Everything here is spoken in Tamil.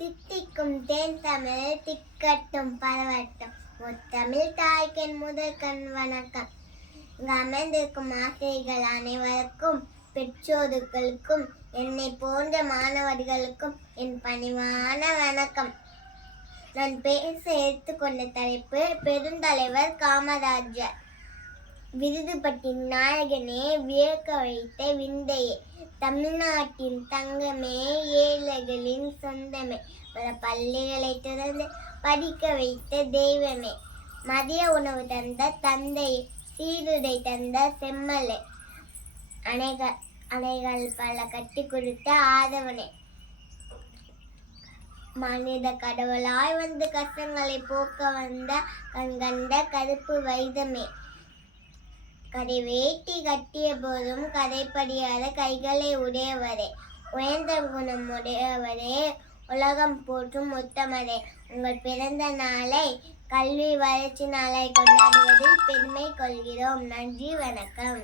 தித்திக்கும் தேன் தமிழ் திக்கட்டும் பரவட்டும். முத்தமிழ் தாய்க்கென் முதல் கண் வணக்கம். இங்கு அமர்ந்திருக்கும் ஆசிரியர்கள் அனைவருக்கும் பெற்றோர்களுக்கும் என்னை போன்ற மாணவர்களுக்கும் என் பணிவான வணக்கம். நான் பேச எடுத்துக்கொண்ட தலைப்பு பெருந்தலைவர் காமராஜர். விருதுபட்டின் நாயகனே வியக்க வைத்த விந்தையே தமிழ்நாட்டின் தங்கமே ஏழைகளின் சொந்தமே பல பள்ளிகளை திறந்து படிக்க வைத்த தெய்வமே. மதிய உணவு தந்த தந்தையே சீருடை தந்த செம்மலே. அணைக அணைகள் பல கட்டி கொடுத்த ஆதவனே. மனித கடவுளாய் வந்து கஷ்டங்களை போக்க வந்த கண்கண்ட கருப்பு வைதமே. கதை வேட்டி கட்டிய போதும் கதைப்படியாத கைகளை உடையவரே. உயர்ந்த குணம் உடையவரே. உலகம் போற்றும் உத்தமரே. உங்கள் பிறந்த நாளை கல்வி வளர்ச்சி நாளை கொண்டாடுவதில் பெருமை கொள்கிறோம். நன்றி வணக்கம்.